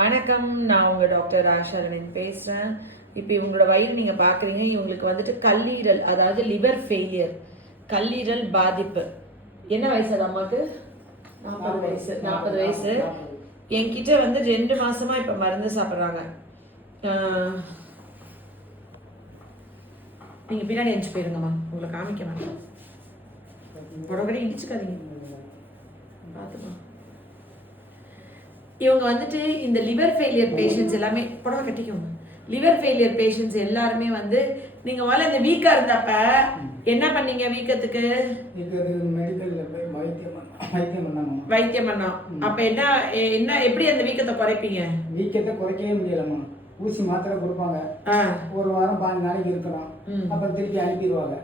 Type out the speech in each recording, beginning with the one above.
வணக்கம், நான் உங்க டாக்டர் ஆஷாரணின் பேசுறேன். இப்போ இவங்களோட வயிறு நீங்க பாக்குறீங்க. இவங்களுக்கு வந்துட்டு கல்லீரல், அதாவது லிவர் ஃபெயிலியர், கல்லீரல் பாதிப்பு. என்ன வயசு அது அம்மாக்கு? 40 வயசு. 40 வயசு. என்கிட்ட வந்து 2 மாசமா இப்ப மருந்து சாப்பிட்றாங்க. நீங்க பின்னாடி எஞ்சி போயிருங்கம்மா, உங்களை காமிக்க மாட்டேன். புடவை இடிச்சுக்காதீங்க, பார்த்துக்கலாம். இவங்க வந்துட்டு இந்த லிவர் ஃபெயிலியர் பேஷண்ட்ஸ் எல்லாமே புடவை கட்டிக்கோங்க. லிவர் ஃபெயிலியர் பேஷண்ட்ஸ் எல்லாருமே வந்து நீங்க முதல்ல இந்த வீக்கா இருந்தப்ப என்ன பண்ணீங்க? வீக்கத்துக்கு வைத்தியம் பண்ணோம். அப்ப என்ன என்ன எப்படி அந்த வீக்கத்தை குறைப்பீங்க? வீக்கத்தை குறைக்கவே முடியலம்மா. ஊசி மாத்திரை கொடுப்பாங்க, ஒரு வாரம் 5 நாளைக்கு இருக்கணும், அப்புறம் திருப்பி அனுப்பிடுவாங்க.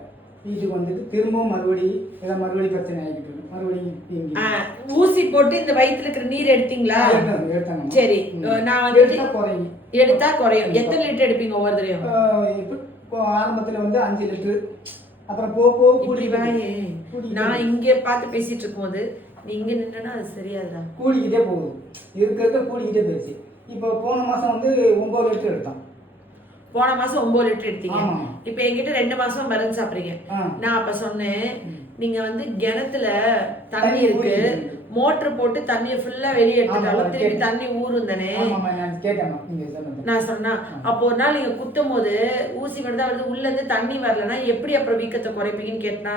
வீட்டுக்கு வந்துட்டு திரும்பவும் மறுபடியும் பிரச்சனை ஆகிட்டு மறுபடியும் ஊசி போட்டு இந்த வயிற்றுல இருக்கிற நீர் எடுத்தீங்களா? எடுத்தாங்க. சரி, நான் வந்து எடுத்தா குறையும். எத்தனை லிட்டர் எடுப்பீங்க ஒவ்வொரு தடவையும்? ஆரம்பத்துல வந்து 5 லிட்டர், அப்புறம் போக கூடி நான் இங்க பார்த்து பேசிட்டு இருக்கும்போது நீ இங்க நின்னா அது சரியாதுதான். கூடிக்கிட்டே போகுது, இருக்க கூடிக்கிட்டே போயிடுச்சு. இப்போ போன மாசம் வந்து 9 லிட்டர் எடுத்தோம். போன மாசம் 9 லிட்டர் எடுத்தீங்க. இப்ப என்கிட்ட 2 மாசம் மருந்து சாப்பிடுறீங்க. நான் அப்ப சொன்னேன், நீங்க வந்து கிணத்துல தண்ணி இருக்கு, மோட்டர் போட்டு தண்ணியை ஃபுல்லா வெளியே எடுத்துட்டாலும் திருப்பி தண்ணி ஊறும் தானே. நான் சொன்னா அப்போ ஒரு நாள் நீங்க குத்தும் போது ஊசி மட்டும் தான் வருது, உள்ள இருந்து தண்ணி வரலன்னா எப்படி அப்புறம் வீக்கத்தை குறைப்பீங்கன்னு கேட்டா,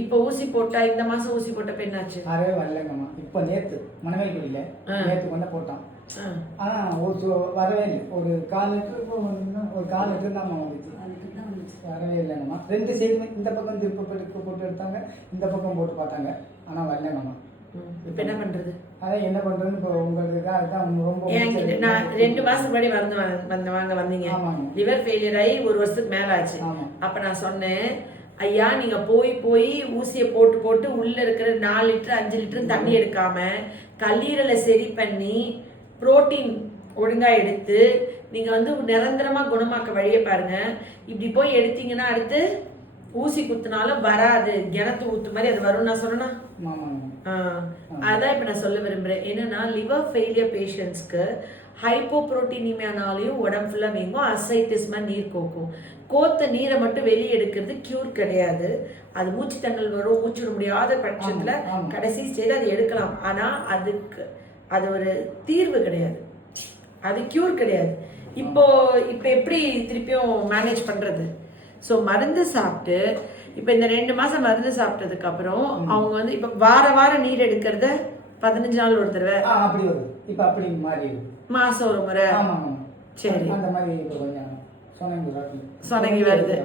இப்ப ஊசி போட்டா இந்த மாசம் ஊசி போட்ட என்னாச்சு? அரே வரலங்கம்மா. இப்ப நேத்து மணமேல் குடியில நேத்து கொண்ட போட்டோம். ஆனா வரவே இல்லை. ஒரு 1/4 லிட்டர் தான் வரவே இல்லைங்கம்மா. 2 சைடுமே இந்த பக்கம் திருப்பி போட்டு எடுத்தாங்க, இந்த பக்கம் போட்டு பார்த்தாங்க, ஆனா வரலங்கம்மா. இப்ப என்ன பண்றது? அதான் என்ன பண்றதுன்னு இப்போ உங்களுக்கு அதுதான் ரொம்ப. நான் 2 மாசம் முன்னாடி வந்தீங்க. லிவர் ஃபெயிலியர் ஆகி 1 வருஷத்துக்கு மேல ஆச்சு. அப்ப நான் சொன்னேன், ஐயா நீங்க போய் ஊசியை போட்டு உள்ள இருக்கிற 4 லிட்டர் 5 லிட்டர் தண்ணி எடுக்காம கல்லீரலை சரி பண்ணி புரோட்டீன் ஒழுங்கா எடுத்து நீங்க வந்து நிரந்தரமா குணமாக்க வழியை பாருங்க. இப்படி போய் எடுத்தீங்கன்னா அடுத்து ஊசி குத்துனாலும் வராது, கிணத்து ஊத்து மாதிரி அது வரும். நான் சொன்னா அதான் இப்ப நான் சொல்ல விரும்புறேன். என்னன்னா லிவர் ஃபெயிலியர் பேஷண்ட்ஸ்க்கு ஹைப்போப்ரோட்டீனிமியானாலையும் உடம்பு ஃபுல்லா வீங்கும், அசைட்டிஸ் மாதிரி நீர் கோக்கும். கோத்த நீரை மட்டும் வெளியே எடுக்கிறது கியூர் கிடையாது. அது மூச்சு தண்ணல் வரும், மூச்சு விட முடியாத பட்சத்துல கடைசி ஸ்டேஜ் அது எடுக்கலாம். ஆனா அது ஒரு தீர்வு கிடையாது, அது கியூர் கிடையாது. இப்போ எப்படி திருப்பியும் மேனேஜ் பண்றது? ஸோ மருந்து சாப்பிட்டு இப்போ இந்த 2 மாசம் மருந்து சாப்பிட்டதுக்கு அப்புறம் அவங்க வந்து இப்போ வாரம் நீர் எடுக்கிறத 15 நாள் ஒரு தடவை அப்படி வருது. இப்போ அப்படி மாறி மாசம் ஒரு முறை. சரி, அந்த மாதிரி சொனங்கி வருது.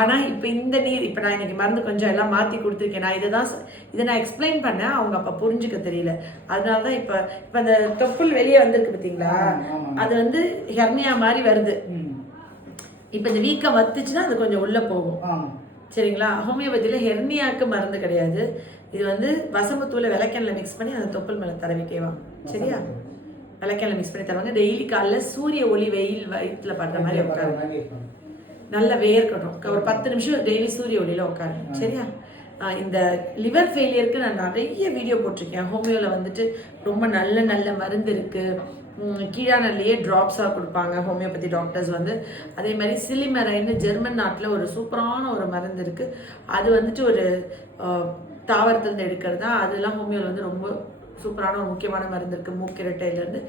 ஆனா இப்ப இந்த நீர் இப்ப நான் இன்னைக்கு மருந்து கொஞ்சம் எல்லாம் மாத்தி கொடுத்துருக்கேன். நான் இதை நான் எக்ஸ்பிளைன் பண்ணேன், அவங்க அப்ப புரிஞ்சுக்க தெரியல. அதனாலதான் இப்ப அந்த தொப்புள் வெளியே வந்திருக்கு பார்த்தீங்களா, அது வந்து ஹெர்னியா மாதிரி வருது. இப்ப இந்த வீக்கம் வத்துச்சுன்னா அது கொஞ்சம் உள்ள போகும். சரிங்களா? ஹோமியோபதியில ஹெர்னியாக்கு மருந்து கிடையாது. இது வந்து வசம்புத்தூளை விளக்கெண்ணில் மிக்ஸ் பண்ணி அந்த தொப்புள் மேல தடவிட்டே வாங்க. சரியா? விளக்கெண்ணில் மிக்ஸ் பண்ணி தருவாங்க. டெய்லி காலைல சூரிய ஒளி வெயில் வயிற்றுல படுற மாதிரி உட்காருங்க, நல்லா வேர்க்கட்டும். ஒரு 10 நிமிஷம் டெய்லி சூரிய ஒளியில உட்காருங்க. சரியா? இந்த லிவர் ஃபெயிலியருக்கு நான் நிறைய வீடியோ போட்டிருக்கேன். ஹோமியோவில் வந்துட்டு ரொம்ப நல்ல மருந்து இருக்கு. கீழானல்லையே ட்ராப்ஸாக கொடுப்பாங்க ஹோமியோபதி டாக்டர்ஸ் வந்து. அதே மாதிரி சிலிமரைன்னு ஜெர்மன் நாட்டில் ஒரு சூப்பரான ஒரு மருந்து இருக்குது. அது வந்துட்டு ஒரு தாவரத்துலேருந்து எடுக்கிறது தான். அதெல்லாம் ஹோமியோவில் வந்து ரொம்ப சூப்பரான ஒரு முக்கியமான மருந்து இருக்குது. மூக்கிரட்டையிலேருந்து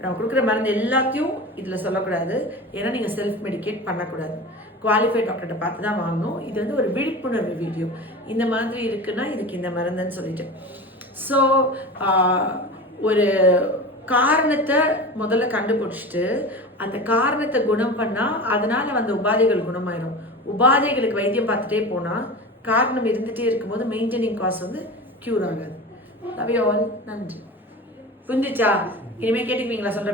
நம்ம கொடுக்குற மருந்து எல்லாத்தையும் இதில் சொல்லக்கூடாது, ஏன்னா நீங்கள் செல்ஃப் மெடிக்கேட் பண்ணக்கூடாது. குவாலிஃபைட் டாக்டர்கிட்ட பார்த்து தான் வாங்கணும். இது வந்து ஒரு விழிப்புணர்வு வீடியோ. இந்த மாதிரி இருக்குன்னா இதுக்கு இந்த மருந்துன்னு சொல்லிட்டு. ஸோ ஒரு காரணத்தை முதல்ல கண்டுபிடிச்சிட்டு அந்த காரணத்தை குணம் பண்ணால் அதனால வந்த உபாதைகள் குணமாயிடும். உபாதைகளுக்கு வைத்தியம் பார்த்துட்டே போனால் காரணம் இருந்துகிட்டே இருக்கும்போது மெயின்டைனிங் காஸ்ட் வந்து க்யூர் ஆகாது. Love you all. நன்றி. புரிஞ்சிச்சா? இனிமேல் கேட்டுக்குவீங்களா சொல்ற